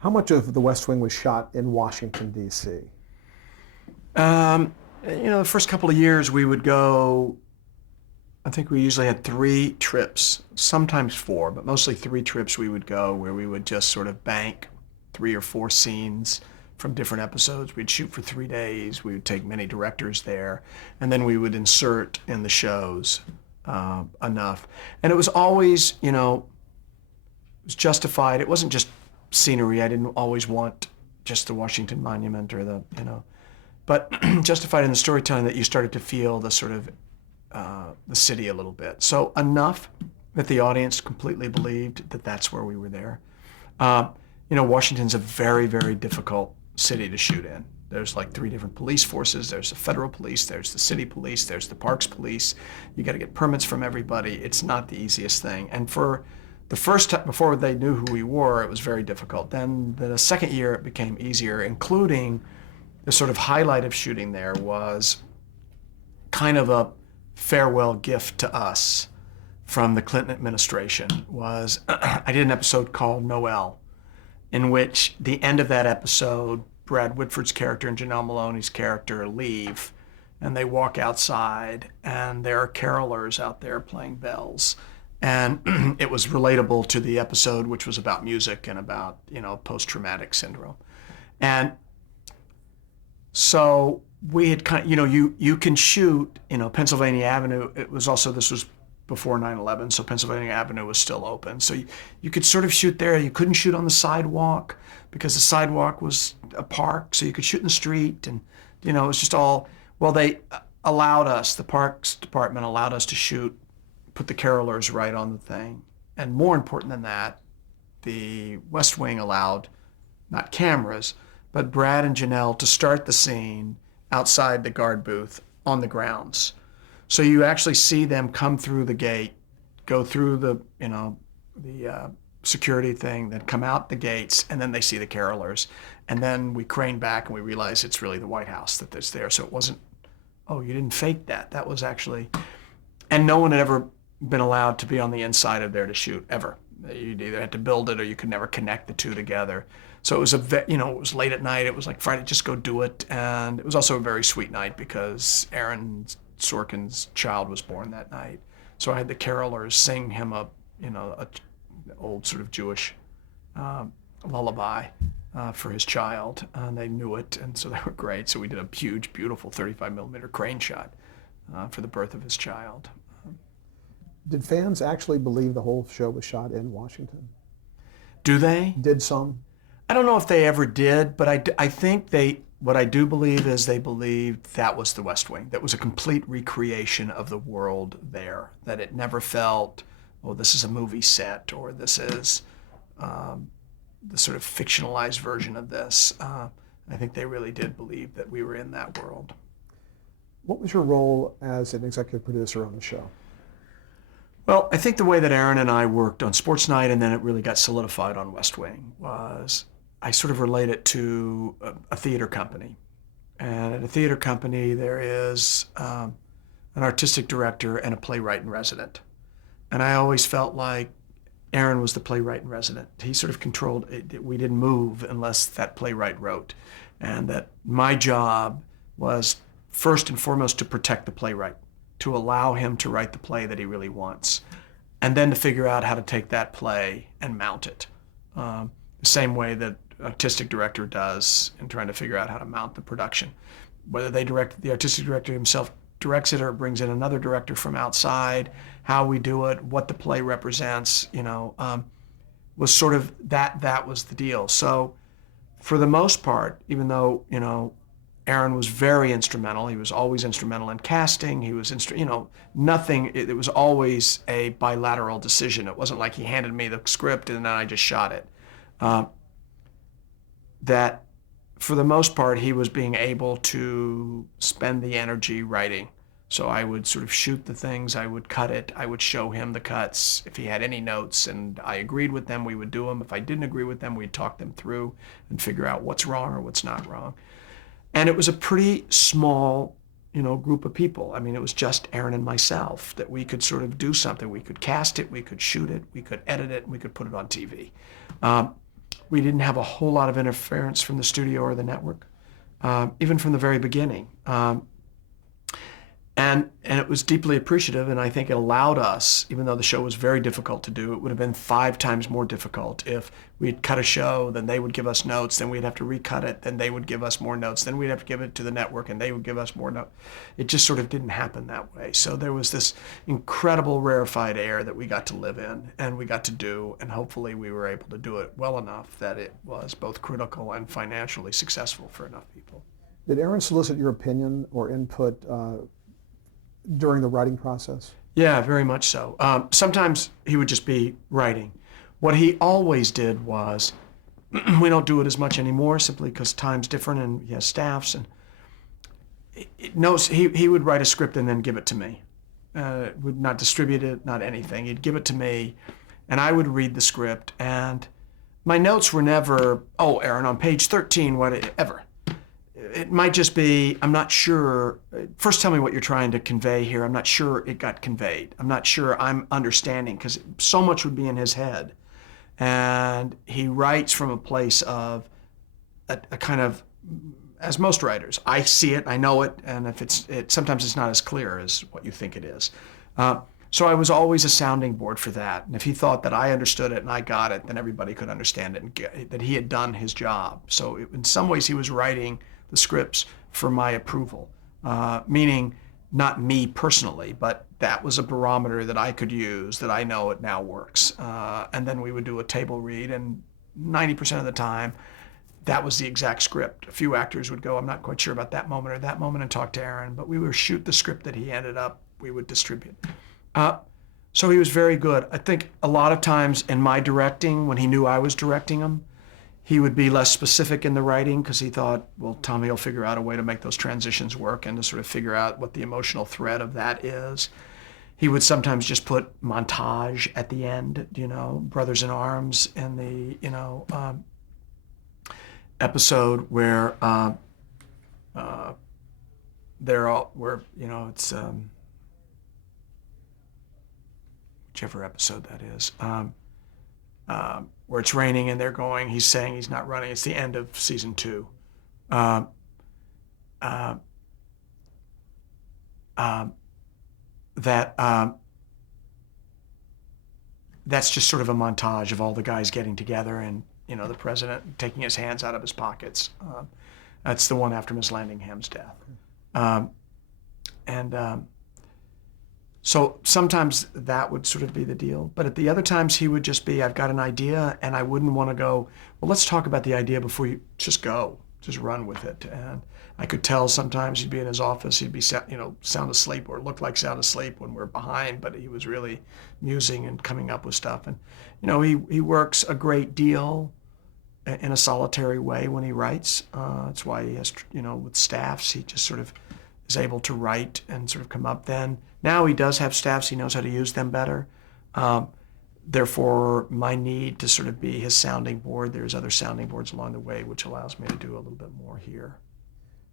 How much of The West Wing was shot in Washington, D.C.? The first couple of years we would go, I think we usually had three trips, sometimes four, but mostly three trips we would go where we would just sort of bank three or four scenes from different episodes. We'd shoot for 3 days. We would take many directors there, and then we would insert in the shows enough. And it was always, it was justified. It wasn't just scenery. I didn't always want just the Washington Monument or but justified in the storytelling that you started to feel the sort of the city a little bit. So enough that the audience completely believed that that's where we were there. Washington's a very, very difficult city to shoot in. There's like three different police forces. There's the federal police, there's the city police, there's the parks police. You got to get permits from everybody. It's not the easiest thing. And for the first time, before they knew who we were, it was very difficult. Then the second year it became easier, including the sort of highlight of shooting there was kind of a farewell gift to us from the Clinton administration. Was I did an episode called Noel, in which the end of that episode, Brad Whitford's character and Janelle Maloney's character leave, and they walk outside, and there are carolers out there playing bells. And it was relatable to the episode, which was about music and about, post-traumatic syndrome. And so we had you can shoot, Pennsylvania Avenue. This was before 9/11, so Pennsylvania Avenue was still open. So you could sort of shoot there. You couldn't shoot on the sidewalk because the sidewalk was a park, so you could shoot in the street. And, it was just all, well, they allowed us, the Parks Department allowed us to shoot, put the carolers right on the thing. And more important than that, the West Wing allowed, not cameras, but Brad and Janelle to start the scene outside the guard booth on the grounds. So you actually see them come through the gate, go through the security thing, then come out the gates, and then they see the carolers. And then we crane back and we realize it's really the White House that's there. So it wasn't, oh, you didn't fake that. That was actually, and no one had ever been allowed to be on the inside of there to shoot, ever. You either had to build it or you could never connect the two together. So it was it was late at night. It was like Friday, just go do it. And it was also a very sweet night because Aaron Sorkin's child was born that night. So I had the carolers sing him a old sort of Jewish lullaby for his child, and they knew it, and so they were great. So we did a huge, beautiful 35 millimeter crane shot for the birth of his child. Did fans actually believe the whole show was shot in Washington? Do they? Did some? I don't know if they ever did, but I think what I do believe is they believed that was the West Wing. That was a complete recreation of the world there. That it never felt, oh, this is a movie set, or this is the sort of fictionalized version of this. I think they really did believe that we were in that world. What was your role as an executive producer on the show? Well, I think the way that Aaron and I worked on Sports Night, and then it really got solidified on West Wing, was I sort of relate it to a theater company. And at a theater company, there is an artistic director and a playwright in resident. And I always felt like Aaron was the playwright in resident. He sort of controlled it. We didn't move unless that playwright wrote. And that my job was first and foremost to protect the playwright, to allow him to write the play that he really wants, and then to figure out how to take that play and mount it. The same way that artistic director does in trying to figure out how to mount the production. Whether the artistic director himself directs it or brings in another director from outside, how we do it, what the play represents, was sort of that was the deal. So for the most part, even though, Aaron was very instrumental. He was always instrumental in casting. He was, nothing, it was always a bilateral decision. It wasn't like he handed me the script and then I just shot it. That for the most part, he was being able to spend the energy writing. So I would sort of shoot the things, I would cut it, I would show him the cuts. If he had any notes and I agreed with them, we would do them. If I didn't agree with them, we'd talk them through and figure out what's wrong or what's not wrong. And it was a pretty small, group of people. I mean, it was just Aaron and myself that we could sort of do something. We could cast it, we could shoot it, we could edit it, and we could put it on TV. we didn't have a whole lot of interference from the studio or the network, even from the very beginning. And it was deeply appreciative, and I think it allowed us, even though the show was very difficult to do, it would have been 5 times more difficult if we'd cut a show, then they would give us notes, then we'd have to recut it, then they would give us more notes, then we'd have to give it to the network, and they would give us more notes. It just sort of didn't happen that way. So there was this incredible rarefied air that we got to live in, and we got to do, and hopefully we were able to do it well enough that it was both critical and financially successful for enough people. Did Aaron solicit your opinion or input during the writing process? Yeah, very much so. Sometimes he would just be writing. What he always did was, we don't do it as much anymore simply because time's different and he has staffs, and he would write a script and then give it to me. Would not distribute it, not anything. He'd give it to me, and I would read the script, and my notes were never, oh, Aaron, on page 13, whatever. It might just be, I'm not sure, first tell me what you're trying to convey here. I'm not sure it got conveyed. I'm not sure I'm understanding, because so much would be in his head. And he writes from a place of a kind of, as most writers, I see it, I know it, and if sometimes it's not as clear as what you think it is. So I was always a sounding board for that. And if he thought that I understood it and I got it, then everybody could understand it and that he had done his job. So in some ways he was writing the scripts for my approval, meaning not me personally, but that was a barometer that I could use, that I know it now works. And then we would do a table read, and 90% of the time, that was the exact script. A few actors would go, I'm not quite sure about that moment or that moment, and talk to Aaron, but we would shoot the script that he ended up, we would distribute. So he was very good. I think a lot of times in my directing, when he knew I was directing him, he would be less specific in the writing because he thought, well, Tommy will figure out a way to make those transitions work and to sort of figure out what the emotional thread of that is. He would sometimes just put montage at the end, Brothers in Arms in the, episode where they're all, where, it's, whichever episode that is, where it's raining and they're going, he's saying he's not running. It's the end of season 2. That's just sort of a montage of all the guys getting together and, the president taking his hands out of his pockets. That's the one after Miss Landingham's death. So sometimes that would sort of be the deal. But at the other times he would just be, I've got an idea, and I wouldn't want to go, well, let's talk about the idea before you just go. Just run with it. And I could tell sometimes he'd be in his office, he'd be sound asleep or look like sound asleep when we're behind, but he was really musing and coming up with stuff. And he works a great deal in a solitary way when he writes. That's why he has, with staffs, he just sort of is able to write and sort of come up then. Now he does have staffs, he knows how to use them better. Therefore, my need to sort of be his sounding board, there's other sounding boards along the way, which allows me to do a little bit more here.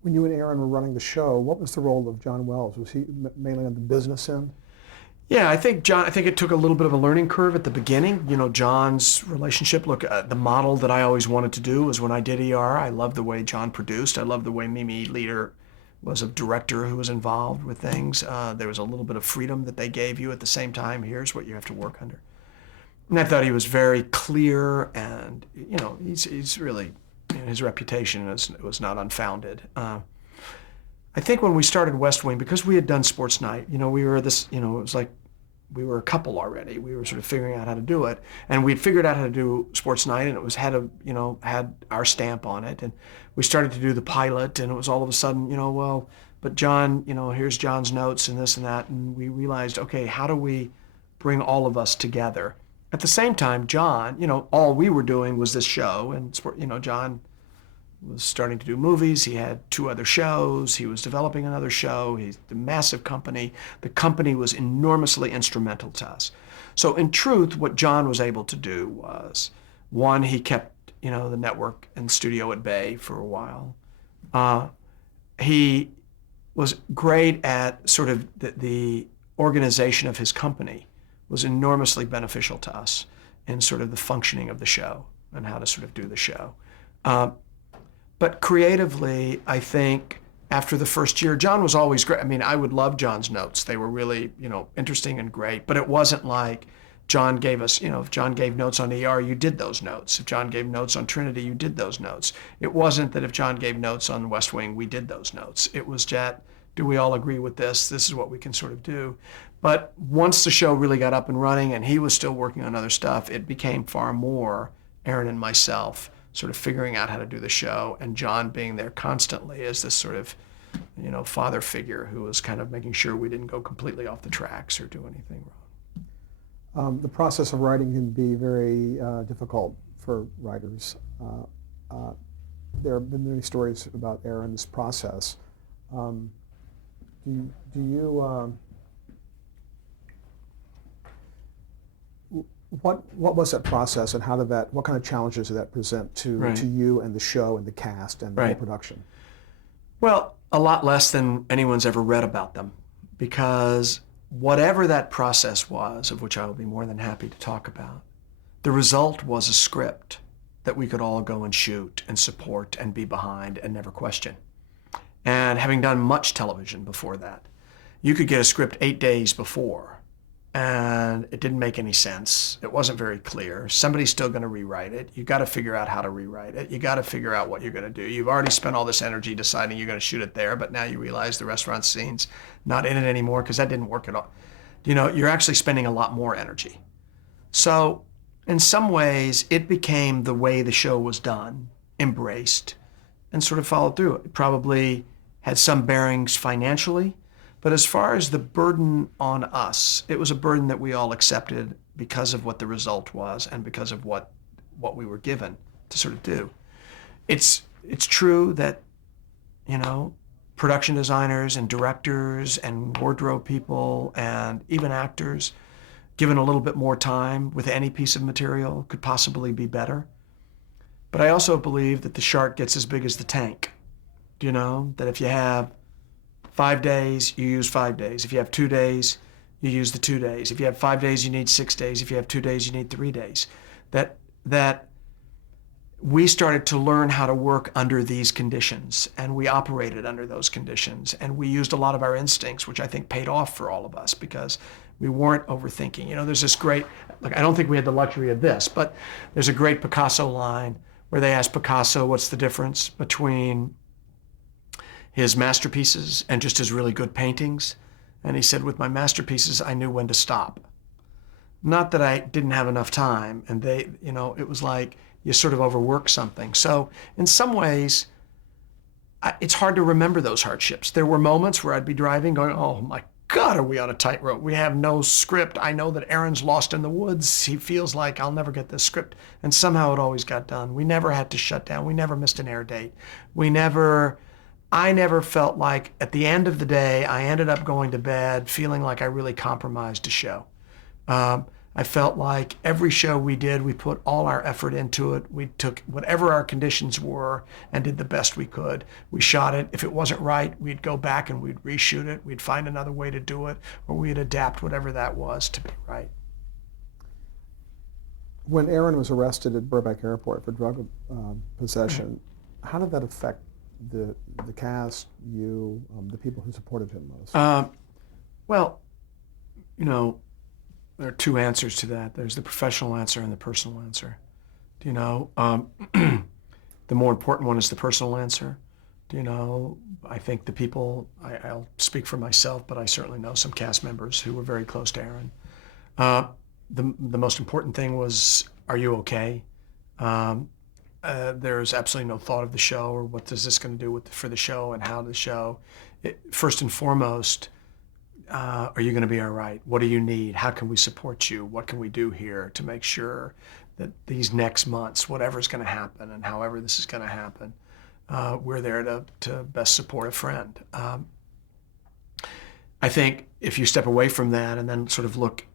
When you and Aaron were running the show, what was the role of John Wells? Was he mainly on the business end? Yeah, I think it took a little bit of a learning curve at the beginning. John's relationship, look, the model that I always wanted to do was when I did ER, I loved the way John produced. I loved the way Mimi Leader was a director who was involved with things. There was a little bit of freedom that they gave you at the same time. Here's what you have to work under. And I thought he was very clear, and he's really, his reputation was not unfounded. I think when we started West Wing, because we had done Sports Night, we were this, it was like we were a couple already. We were sort of figuring out how to do it, and we'd figured out how to do Sports Night, and it was had our stamp on it, and we started to do the pilot, and it was all of a sudden, but John, here's John's notes and this and that, and we realized, okay, how do we bring all of us together? At the same time, John, all we were doing was this show, and John was starting to do movies. He had 2 other shows. He was developing another show. He's a massive company. The company was enormously instrumental to us. So in truth, what John was able to do was, one, he kept, the network and studio at bay for a while. He was great at sort of the organization of his company was enormously beneficial to us in sort of the functioning of the show. and how to sort of do the show. But creatively, I think after the first year, John was always great. I mean, I would love John's notes. They were really, interesting and great. But it wasn't like John gave us, if John gave notes on ER, you did those notes. If John gave notes on Trinity, you did those notes. It wasn't that if John gave notes on West Wing, we did those notes. It was just, do we all agree with this? This is what we can sort of do. But once the show really got up and running and he was still working on other stuff, it became far more Aaron and myself sort of figuring out how to do the show, and John being there constantly as this sort of, father figure who was kind of making sure we didn't go completely off the tracks or do anything wrong. The process of writing can be very difficult for writers. There have been many stories about Aaron's process. Do you what was that process, and what kind of challenges did that present to you and the show and the cast and the whole production? Well, a lot less than anyone's ever read about them, because whatever that process was, of which I will be more than happy to talk about, the result was a script that we could all go and shoot and support and be behind and never question. And having done much television before that, you could get a script 8 days before, and it didn't make any sense. It wasn't very clear. Somebody's still going to rewrite it. You got to figure out how to rewrite it. You got to figure out what you're going to do. You've already spent all this energy deciding you're going to shoot it there, but now you realize the restaurant scene's not in it anymore because that didn't work at all. You're actually spending a lot more energy. So in some ways, it became the way the show was done, embraced, and sort of followed through. It probably had some bearings financially, but as far as the burden on us, it was a burden that we all accepted because of what the result was and because of what we were given to sort of do. It's true that, production designers and directors and wardrobe people and even actors, given a little bit more time with any piece of material, could possibly be better. But I also believe that the shark gets as big as the tank. That if you have 5 days, you use 5 days. If you have 2 days, you use the 2 days. If you have 5 days, you need 6 days. If you have 2 days, you need 3 days. That we started to learn how to work under these conditions, and we operated under those conditions, and we used a lot of our instincts, which I think paid off for all of us because we weren't overthinking. There's this great, I don't think we had the luxury of this, but there's a great Picasso line where they ask Picasso what's the difference between his masterpieces and just his really good paintings. And he said, with my masterpieces, I knew when to stop. Not that I didn't have enough time, and it was like you sort of overwork something. So in some ways, it's hard to remember those hardships. There were moments where I'd be driving going, oh my God, are we on a tightrope? We have no script. I know that Aaron's lost in the woods. He feels like I'll never get this script. And somehow it always got done. We never had to shut down. We never missed an air date. I never felt like at the end of the day, I ended up going to bed feeling like I really compromised a show. I felt like every show we did, we put all our effort into it. We took whatever our conditions were and did the best we could. We shot it. If it wasn't right, we'd go back and we'd reshoot it. We'd find another way to do it, or we'd adapt whatever that was to be right. When Aaron was arrested at Burbank Airport for drug possession, how did that affect the cast, you, the people who supported him most? Well, there are two answers to that. There's the professional answer and the personal answer. The more important one is the personal answer. I think the people, I'll speak for myself, but I certainly know some cast members who were very close to Aaron. The most important thing was, are you okay? There's absolutely no thought of the show or what is this going to do for the show and how the show. First and foremost, are you going to be all right? What do you need? How can we support you? What can we do here to make sure that these next months, whatever's going to happen and however this is going to happen, we're there to best support a friend. I think if you step away from that and then sort of look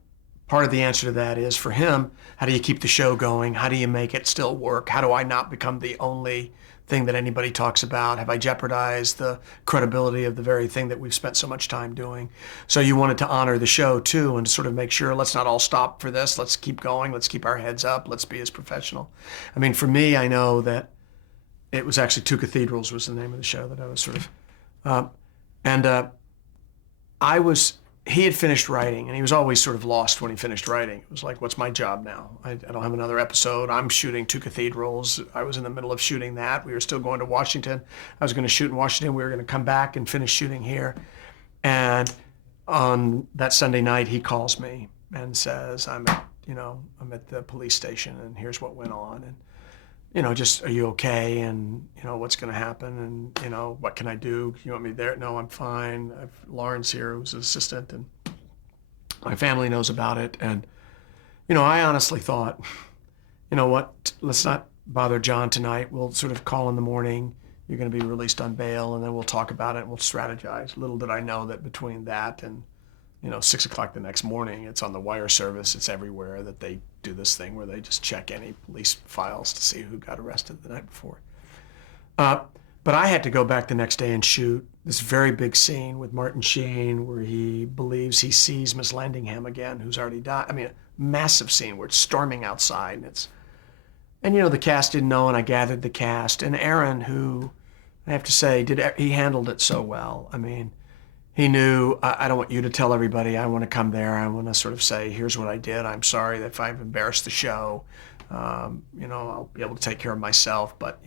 part of the answer to that is, for him, how do you keep the show going? How do you make it still work? How do I not become the only thing that anybody talks about? Have I jeopardized the credibility of the very thing that we've spent so much time doing? So you wanted to honor the show too, and sort of make sure, let's not all stop for this. Let's keep going. Let's keep our heads up. Let's be as professional. I mean, for me, I know that it was actually Two Cathedrals was the name of the show that I was sort of, and he had finished writing, and he was always sort of lost when he finished writing. It was like, what's my job now? I don't have another episode. I'm shooting Two Cathedrals. I was in the middle of shooting that. We were still going to Washington. I was going to shoot in Washington. We were going to come back and finish shooting here. And on that Sunday night, he calls me and says, I'm at the police station, and here's what went on. And, just, are you okay? And, what's going to happen? And, what can I do? You want me there? No, I'm fine. I've Lawrence here, who's an assistant, and my family knows about it. And, I honestly thought, what, let's not bother John tonight. We'll sort of call in the morning. You're going to be released on bail, and then we'll talk about it and we'll strategize. Little did I know that between that and 6 o'clock the next morning, it's on the wire service. It's everywhere that they do this thing where they just check any police files to see who got arrested the night before. But I had to go back the next day and shoot this very big scene with Martin Sheen where he believes he sees Miss Landingham again, who's already died. I mean, a massive scene where it's storming outside. And the cast didn't know, and I gathered the cast. And Aaron, who I have to say, he handled it so well. I mean, he knew, I don't want you to tell everybody. I want to come there. I want to sort of say, here's what I did. I'm sorry if I've embarrassed the show. I'll be able to take care of myself, but,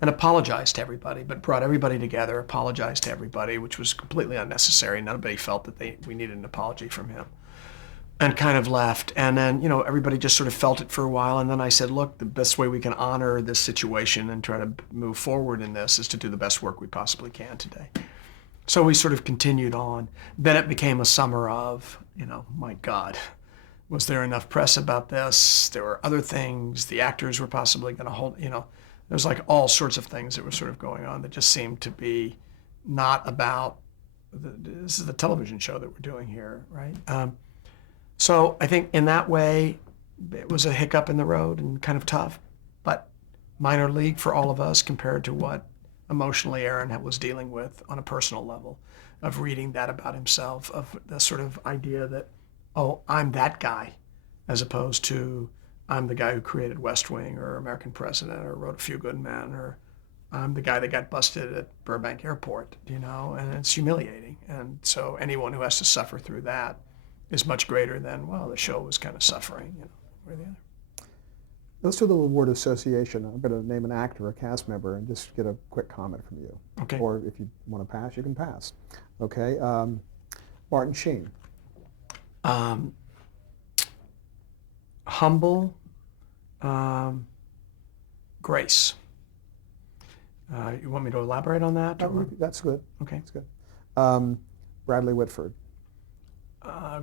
and apologized to everybody, but brought everybody together, apologized to everybody, which was completely unnecessary. Nobody felt that we needed an apology from him, and kind of left. And then, everybody just sort of felt it for a while. And then I said, look, the best way we can honor this situation and try to move forward in this is to do the best work we possibly can today. So we sort of continued on. Then it became a summer of, my God, was there enough press about this? There were other things. The actors were possibly going to hold, there's like all sorts of things that were sort of going on that just seemed to be not about, this is the television show that we're doing here, right? So I think in that way, it was a hiccup in the road and kind of tough, but minor league for all of us compared to what emotionally Aaron was dealing with on a personal level, of reading that about himself, of the sort of idea that, oh, I'm that guy, as opposed to I'm the guy who created West Wing or American President or wrote A Few Good Men, or I'm the guy that got busted at Burbank Airport, and it's humiliating. And so anyone who has to suffer through that is much greater than, well, the show was kind of suffering, or the other. Let's do a little word association. I'm going to name an actor, a cast member, and just get a quick comment from you. Okay. Or if you want to pass, you can pass. Okay. Martin Sheen. Humble, grace. You want me to elaborate on that? That's good. Okay. That's good. Bradley Whitford.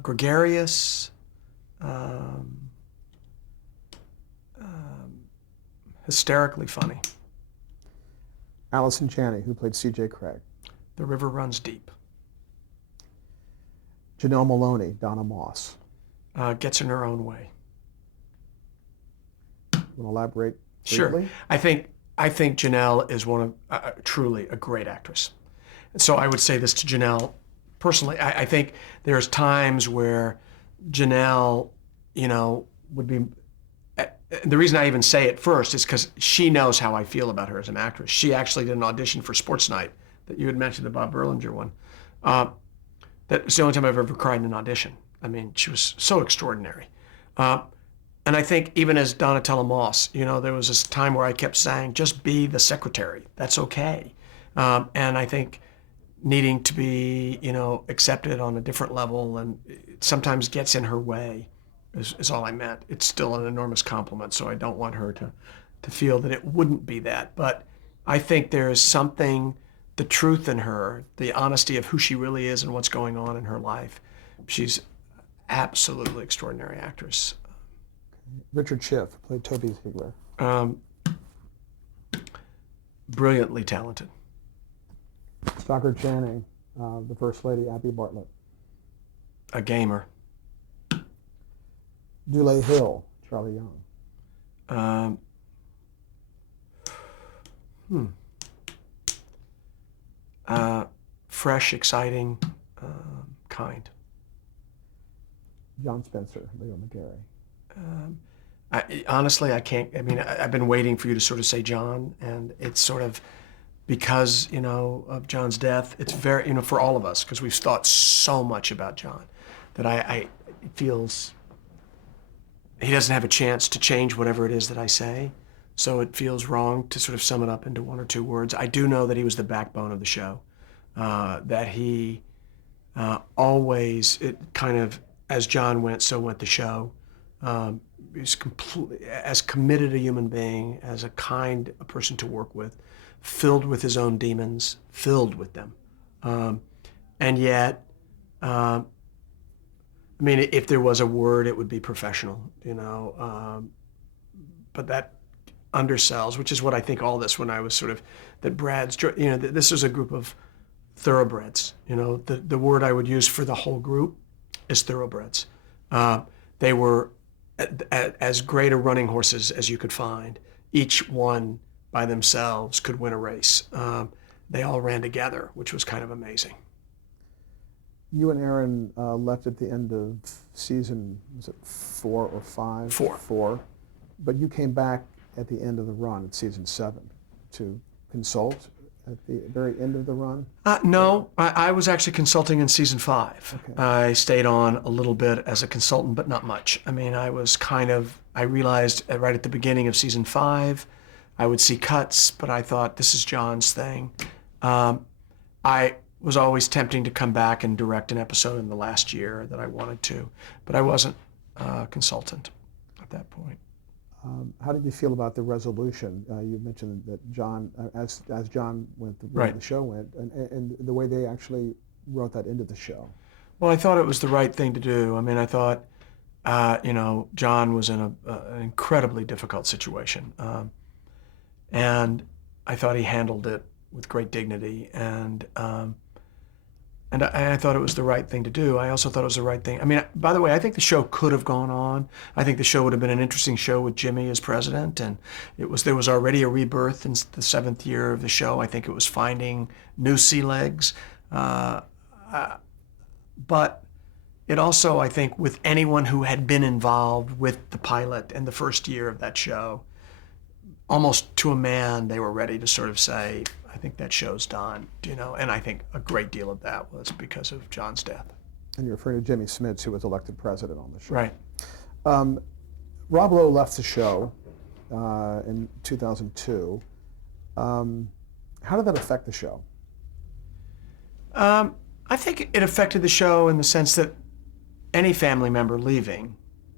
Gregarious, hysterically funny. Allison Janney, who played C.J. Craig. The river runs deep. Janelle Maloney, Donna Moss. Gets in her own way. Want to elaborate Sure. briefly? I think Janelle is one of truly a great actress. And so I would say this to Janelle personally. I think there's times where Janelle, would be. The reason I even say it first is because she knows how I feel about her as an actress. She actually did an audition for Sports Night that you had mentioned, the Bob Berlinger one. That was the only time I've ever cried in an audition. I mean, she was so extraordinary. And I think even as Donatella Moss, there was this time where I kept saying, just be the secretary. That's okay. And I think needing to be, accepted on a different level and it sometimes gets in her way is all I meant. It's still an enormous compliment, so I don't want her to feel that it wouldn't be that. But I think there is something, the truth in her, the honesty of who she really is and what's going on in her life. She's absolutely extraordinary actress. Richard Schiff played Toby Ziegler. Brilliantly talented. Stockard Channing, the First Lady, Abby Bartlett. A gamer. Dule Hill, Charlie Young. Um, Fresh, exciting, kind. John Spencer, Leo McGarry. Honestly, I can't. I mean, I've been waiting for you to sort of say John, and it's sort of because of John's death. It's very for all of us because we've thought so much about John that I it feels he doesn't have a chance to change whatever it is that I say. So it feels wrong to sort of sum it up into one or two words. I do know that he was the backbone of the show. That he always, it kind of, as John went, so went the show. He's completely as committed a human being, as a kind a person to work with, filled with his own demons, filled with them, and yet, I mean, if there was a word, it would be professional, but that undersells, which is what I think all this when I was sort of that Brad's, this was a group of thoroughbreds. The word I would use for the whole group is thoroughbreds. They were as great a running horses as you could find. Each one by themselves could win a race. They all ran together, which was kind of amazing. You and Aaron left at the end of season, was it 4 or 5? 4. 4. But you came back at the end of the run at season 7 to consult at the very end of the run? No, I was actually consulting in season 5. Okay. I stayed on a little bit as a consultant, but not much. I mean, I realized right at the beginning of season 5, I would see cuts, but I thought this is John's thing. I was always tempting to come back and direct an episode in the last year that I wanted to, but I wasn't a consultant at that point. How did you feel about the resolution? You mentioned that John, as John went, the way Right. the show went, and the way they actually wrote that into the show. Well, I thought it was the right thing to do. I mean, I thought, John was in an incredibly difficult situation, and I thought he handled it with great dignity, and I thought it was the right thing to do. I also thought it was the right thing. I mean, by the way, I think the show could have gone on. I think the show would have been an interesting show with Jimmy as president, and there was already a rebirth in the 7th year of the show. I think it was finding new sea legs. But it also, I think, with anyone who had been involved with the pilot and the first year of that show, almost to a man, they were ready to sort of say, I think that show's done, and I think a great deal of that was because of John's death. And you're referring to Jimmy Smits, who was elected president on the show. Right. Rob Lowe left the show in 2002. How did that affect the show? I think it affected the show in the sense that any family member leaving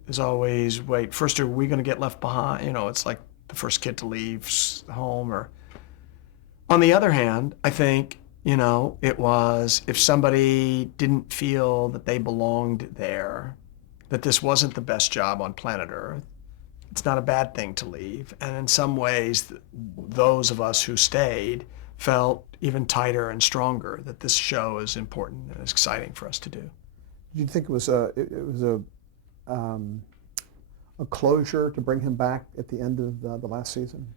is always, wait, first are we going to get left behind? It's like the first kid to leave home. Or on the other hand, I think, it was if somebody didn't feel that they belonged there, that this wasn't the best job on planet Earth, it's not a bad thing to leave. And in some ways, those of us who stayed felt even tighter and stronger that this show is important and exciting for us to do. Did you think it was a closure to bring him back at the end of the last season?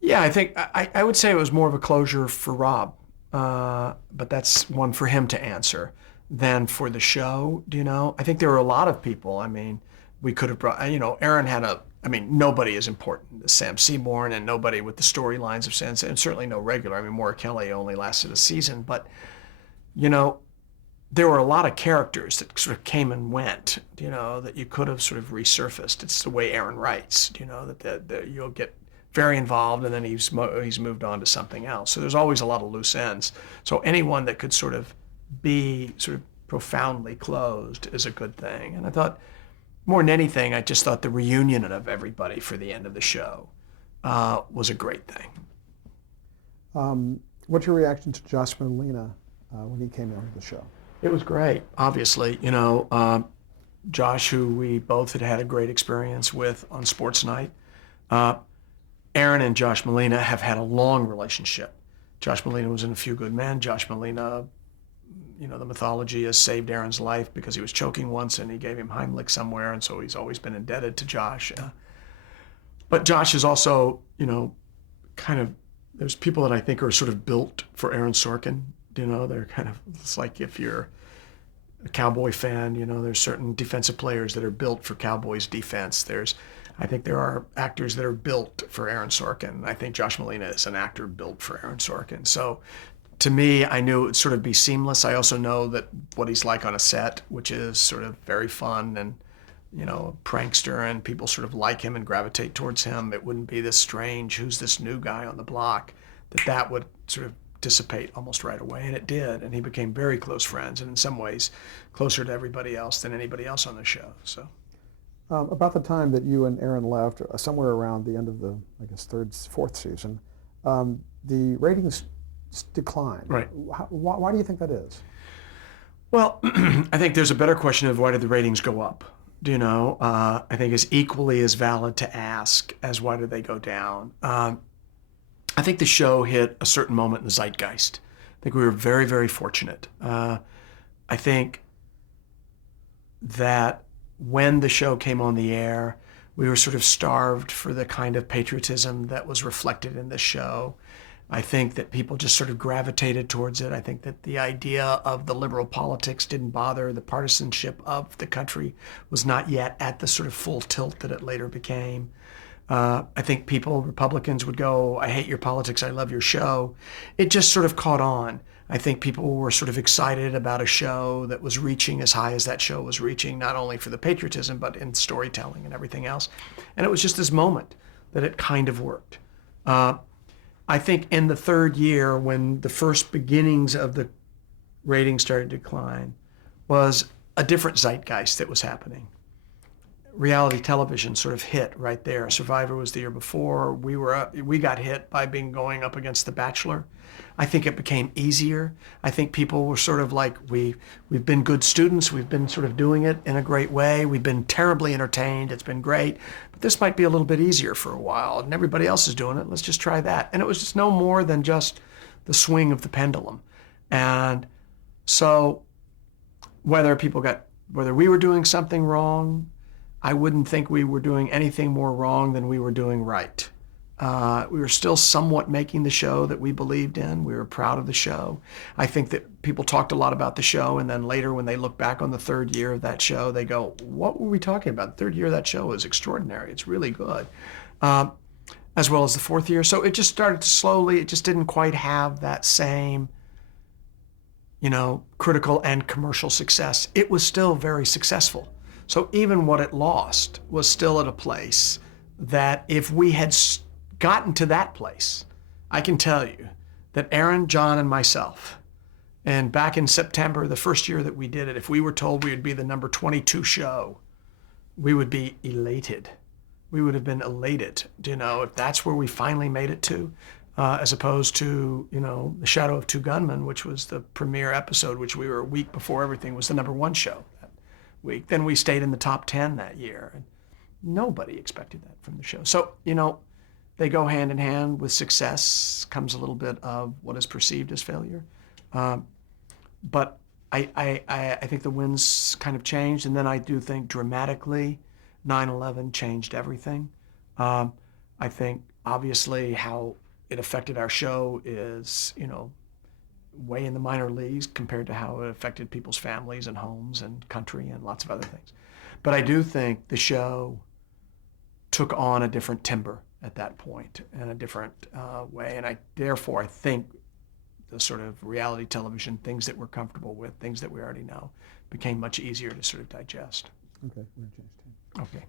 Yeah, I think I would say it was more of a closure for Rob, but that's one for him to answer than for the show. I think there were a lot of people. I mean, we could have brought. Aaron had nobody as important as Sam Seaborn, and nobody with the storylines of Sam, and certainly no regular. I mean, Maura Kelly only lasted a season, but there were a lot of characters that sort of came and went. That you could have sort of resurfaced. It's the way Aaron writes. That you'll get very involved, and then he's moved on to something else. So there's always a lot of loose ends. So anyone that could sort of be sort of profoundly closed is a good thing. And I thought, more than anything, I just thought the reunion of everybody for the end of the show was a great thing. What's your reaction to Josh Molina when he came into the show? It was great, obviously. Josh, who we both had a great experience with on Sports Night. Aaron and Josh Molina have had a long relationship. Josh Molina was in A Few Good Men. Josh Molina the mythology has saved Aaron's life because he was choking once and he gave him Heimlich somewhere, and so he's always been indebted to Josh. But Josh is also, kind of, there's people that I think are sort of built for Aaron Sorkin. They're kind of, it's like if you're a Cowboy fan, there's certain defensive players that are built for Cowboys defense. I think there are actors that are built for Aaron Sorkin. I think Josh Molina is an actor built for Aaron Sorkin. So to me, I knew it would sort of be seamless. I also know that what he's like on a set, which is sort of very fun and, a prankster, and people sort of like him and gravitate towards him. It wouldn't be this strange, who's this new guy on the block, that would sort of dissipate almost right away. And it did. And he became very close friends, and in some ways closer to everybody else than anybody else on the show. So. About the time that you and Aaron left, somewhere around the end of the, fourth season, the ratings declined. Right. Why do you think that is? Well, I think there's a better question of why did the ratings go up? I think is equally as valid to ask as why did they go down. I think the show hit a certain moment in the zeitgeist. I think we were very, very fortunate. I think that when the show came on the air, we were sort of starved for the kind of patriotism that was reflected in the show. I think that people just sort of gravitated towards it. I think that the idea of the liberal politics didn't bother. The partisanship of the country was not yet at the sort of full tilt that it later became. I think Republicans would go, I hate your politics, I love your show. It just sort of caught on. I think people were sort of excited about a show that was reaching as high as that show was reaching, not only for the patriotism, but in storytelling and everything else. And it was just this moment that it kind of worked. I think in the third year, when the first beginnings of the ratings started to decline, was a different zeitgeist that was happening. Reality television sort of hit right there. Survivor was the year before. We got hit by going up against The Bachelor. I think it became easier. I think people were sort of like, we've been good students. We've been sort of doing it in a great way. We've been terribly entertained. It's been great. But this might be a little bit easier for a while. And everybody else is doing it. Let's just try that. And it was just no more than just the swing of the pendulum. And so whether we were doing something wrong, I wouldn't think we were doing anything more wrong than we were doing right. We were still somewhat making the show that we believed in. We were proud of the show. I think that people talked a lot about the show, and then later when they look back on the third year of that show, they go, what were we talking about? The third year of that show is extraordinary. It's really good. As well as the fourth year. So it just started to slowly, it just didn't quite have that same, critical and commercial success. It was still very successful. So even what it lost was still at a place that if we had gotten to that place, I can tell you that Aaron, John, and myself, and back in September, the first year that we did it, if we were told we would be the number 22 show, we would be elated. We would have been elated, if that's where we finally made it to, as opposed to, The Shadow of Two Gunmen, which was the premiere episode, which we were a week before everything was the number one show that week. Then we stayed in the top 10 that year. And nobody expected that from the show. So, they go hand in hand. With success comes a little bit of what is perceived as failure. But I think the winds kind of changed. And then I do think dramatically 9/11 changed everything. I think obviously how it affected our show is, way in the minor leagues compared to how it affected people's families and homes and country and lots of other things. But I do think the show took on a different timber at that point in a different way. And therefore, I think the sort of reality television, things that we're comfortable with, things that we already know, became much easier to sort of digest. Okay, we're going to change tape. Okay.